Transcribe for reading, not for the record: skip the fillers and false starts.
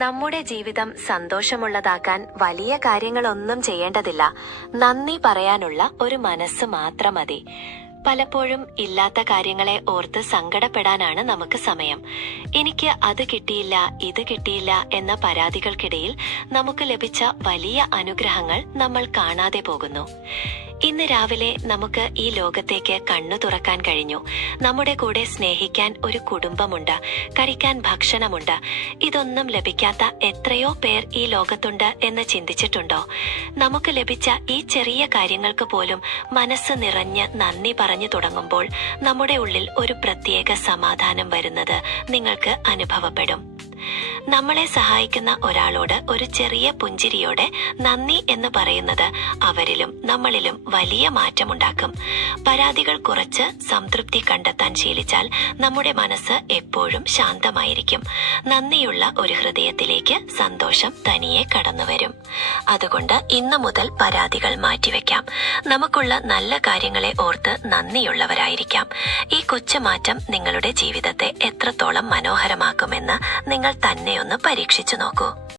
നമ്മുടെ ജീവിതം സന്തോഷമുള്ളതാക്കാൻ വലിയ കാര്യങ്ങളൊന്നും ചെയ്യേണ്ടതില്ല. നന്ദി പറയാനുള്ള ഒരു മനസ്സ് മാത്രം മതി. പലപ്പോഴും ഇല്ലാത്ത കാര്യങ്ങളെ ഓർത്ത് സങ്കടപ്പെടാനാണ് നമുക്ക് സമയം. എനിക്ക് അത് കിട്ടിയില്ല, ഇത് കിട്ടിയില്ല എന്ന പരാതികൾക്കിടയിൽ നമുക്ക് ലഭിച്ച വലിയ അനുഗ്രഹങ്ങൾ നമ്മൾ കാണാതെ പോകുന്നു. ഇന്ന് രാവിലെ നമുക്ക് ഈ ലോകത്തേക്ക് കണ്ണു തുറക്കാൻ കഴിഞ്ഞു. നമ്മുടെ കൂടെ സ്നേഹിക്കാൻ ഒരു കുടുംബമുണ്ട്, കഴിക്കാൻ ഭക്ഷണമുണ്ട്. ഇതൊന്നും ലഭിക്കാത്ത എത്രയോ പേർ ഈ ലോകത്തുണ്ട് എന്ന് ചിന്തിച്ചിട്ടുണ്ടോ? നമുക്ക് ലഭിച്ച ഈ ചെറിയ കാര്യങ്ങൾക്ക് പോലും മനസ്സ് നിറഞ്ഞ് നന്ദി പറഞ്ഞു തുടങ്ങുമ്പോൾ നമ്മുടെ ഉള്ളിൽ ഒരു പ്രത്യേക സമാധാനം വരുന്നത് നിങ്ങൾക്ക് അനുഭവപ്പെടും. നമ്മളെ സഹായിക്കുന്ന ഒരാളോട് ഒരു ചെറിയ പുഞ്ചിരിയോടെ നന്ദി എന്ന് പറയുന്നത് അവരിലും നമ്മളിലും വലിയ മാറ്റമുണ്ടാക്കും. പരാതികൾ കുറച്ച് സംതൃപ്തി കണ്ടെത്താൻ ശീലിച്ചാൽ നമ്മുടെ മനസ്സ് എപ്പോഴും ശാന്തമായിരിക്കും. നന്ദിയുള്ള ഒരു ഹൃദയത്തിലേക്ക് സന്തോഷം തനിയെ കടന്നുവരും. അതുകൊണ്ട് ഇന്നു മുതൽ പരാതികൾ മാറ്റിവെക്കാം. നമുക്കുള്ള നല്ല കാര്യങ്ങളെ ഓർത്ത് നന്ദിയുള്ളവരായിരിക്കാം. ഈ കൊച്ചുമാറ്റം നിങ്ങളുടെ ജീവിതത്തെ എത്രത്തോളം മനോഹരമാക്കുമെന്ന് നിങ്ങൾ തന്നെ ഒന്ന് പരീക്ഷിച്ചു നോക്കൂ.